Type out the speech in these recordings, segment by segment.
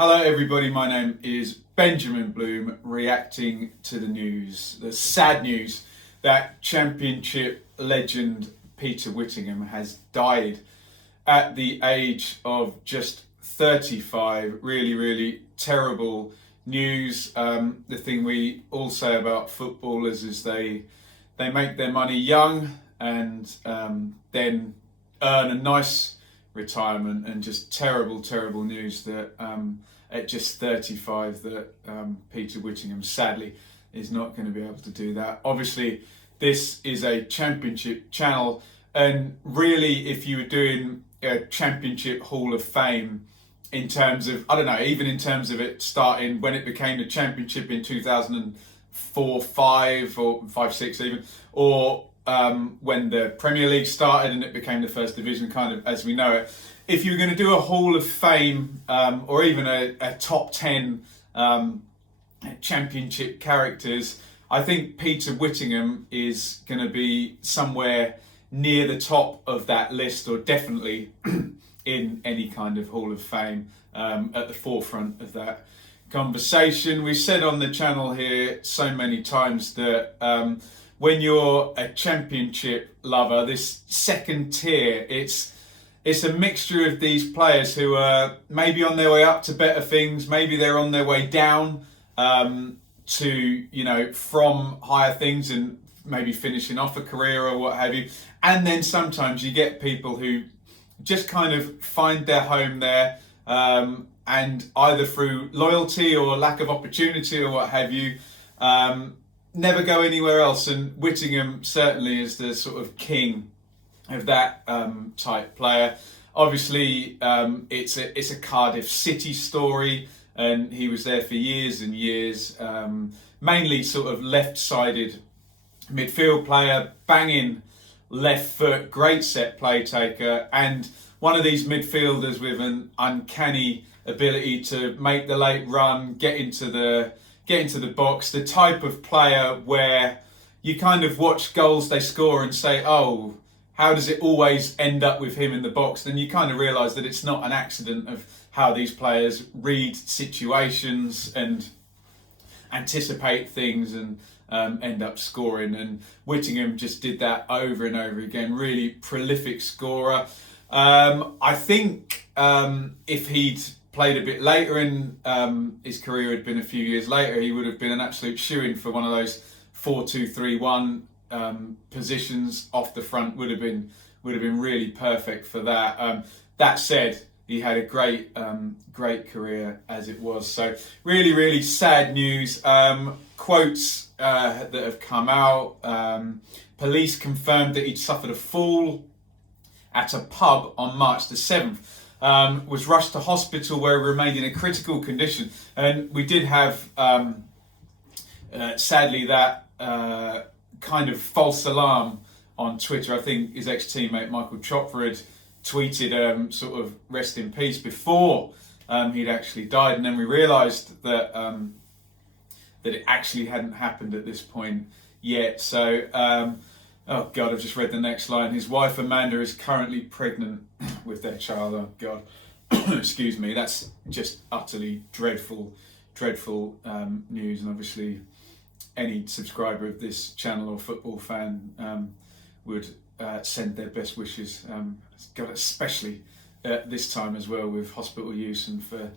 Hello everybody, my name is Benjamin Bloom, reacting to the news, the sad news that Championship legend Peter Whittingham has died at the age of just 35. Really terrible news. The thing we all say about footballers is they make their money young and then earn a nice retirement, and just terrible news that at just 35 that Peter Whittingham sadly is not going to be able to do that. Obviously this is a Championship channel, and really if you were doing a Championship Hall of Fame in terms of, I don't know, even in terms of it starting when it became the Championship in 2004, 5 or 5, 6 even, or when the Premier League started and it became the first division kind of as we know it. If you were going to do a Hall of Fame or even a top 10 Championship characters, I think Peter Whittingham is going to be somewhere near the top of that list, or definitely in any kind of Hall of Fame, at the forefront of that conversation. We've said on the channel here so many times that when you're a Championship lover, this second tier, it's a mixture of these players who are maybe on their way up to better things, maybe they're on their way down to, you know, from higher things and maybe finishing off a career or what have you. And then sometimes you get people who just kind of find their home there, and either through loyalty or lack of opportunity or what have you, never go anywhere else. And Whittingham certainly is the sort of king of that type player. Obviously it's a Cardiff City story, and he was there for years and years, mainly sort of left-sided midfield player, banging left foot, great set play taker, and one of these midfielders with an uncanny ability to make the late run, get into the box, the type of player where you kind of watch goals they score and say, oh, how does it always end up with him in the box? Then you kind of realise that it's not an accident of how these players read situations and anticipate things and end up scoring. And Whittingham just did that over and over again. Really prolific scorer. I think if he'd played a bit later in his career, had been a few years later, he would have been an absolute shoo-in for one of those 4-2-3-1 positions off the front. Would have been really perfect for that. That said, he had a great career as it was. So really sad news. Quotes that have come out. Police confirmed that he'd suffered a fall at a pub on March the 7th. Was rushed to hospital where he remained in a critical condition. And we did have, sadly, that kind of false alarm on Twitter. I think his ex-teammate Michael Chopra had tweeted sort of rest in peace before he'd actually died, and then we realised that that it actually hadn't happened at this point yet. So oh God, I've just read the next line. His wife Amanda is currently pregnant with their child. Oh God, excuse me. That's just utterly dreadful news. And obviously any subscriber of this channel or football fan would send their best wishes. God, especially at this time as well with hospital use and for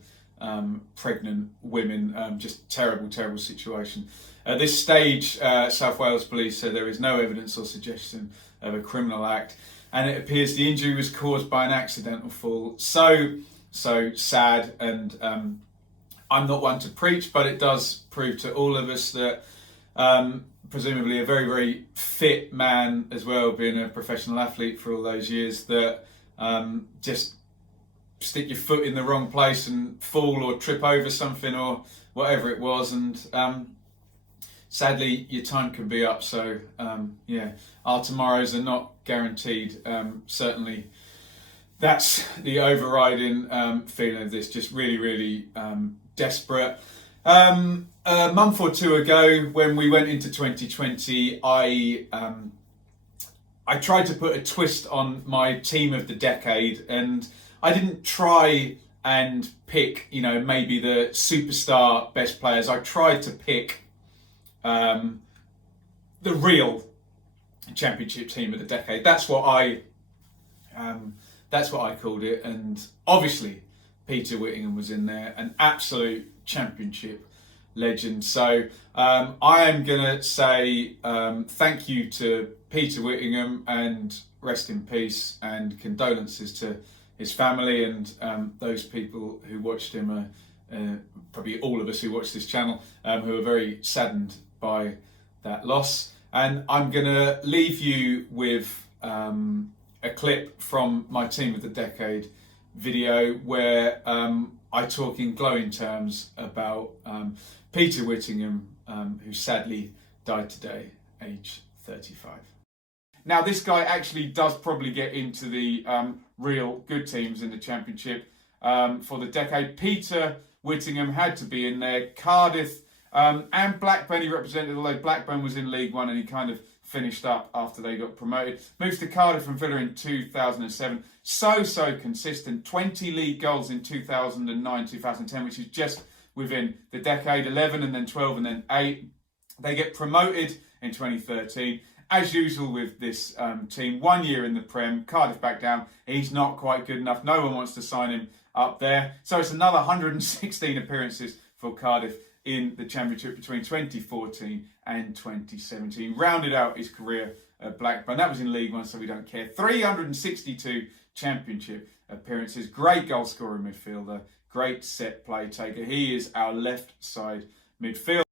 pregnant women. Just terrible situation. At this stage, South Wales Police said there is no evidence or suggestion of a criminal act, and it appears the injury was caused by an accidental fall. So sad, and I'm not one to preach, but it does prove to all of us that presumably a very fit man as well, being a professional athlete for all those years, that just stick your foot in the wrong place and fall or trip over something or whatever it was, and sadly your time can be up. So yeah, our tomorrows are not guaranteed. Certainly that's the overriding feeling of this. Just really desperate. A month or two ago, when we went into 2020, I tried to put a twist on my team of the decade, and I didn't try and pick, maybe the superstar best players. I tried to pick the real championship team of the decade. That's what I called it, and obviously Peter Whittingham was in there, an absolute championship legend. So I am gonna say thank you to Peter Whittingham, and rest in peace, and condolences to his family and those people who watched him, probably all of us who watch this channel, who are very saddened by that loss. And I'm gonna leave you with a clip from my Team of the Decade video where I talk in glowing terms about Peter Whittingham, who sadly died today, age 35. Now, this guy actually does probably get into the real good teams in the Championship for the decade. Peter Whittingham had to be in there. Cardiff and Blackburn he represented, although Blackburn was in League One and he kind of finished up after they got promoted. Moves to Cardiff and Villa in 2007. So consistent. 20 league goals in 2009, 2010, which is just within the decade. 11 and then 12 and then 8. They get promoted in 2013. As usual with this team, 1 year in the Prem, Cardiff back down. He's not quite good enough. No one wants to sign him up there. So it's another 116 appearances for Cardiff in the Championship between 2014 and 2017. Rounded out his career at Blackburn. That was in League One, so we don't care. 362 Championship appearances. Great goal scorer midfielder. Great set play taker. He is our left side midfielder.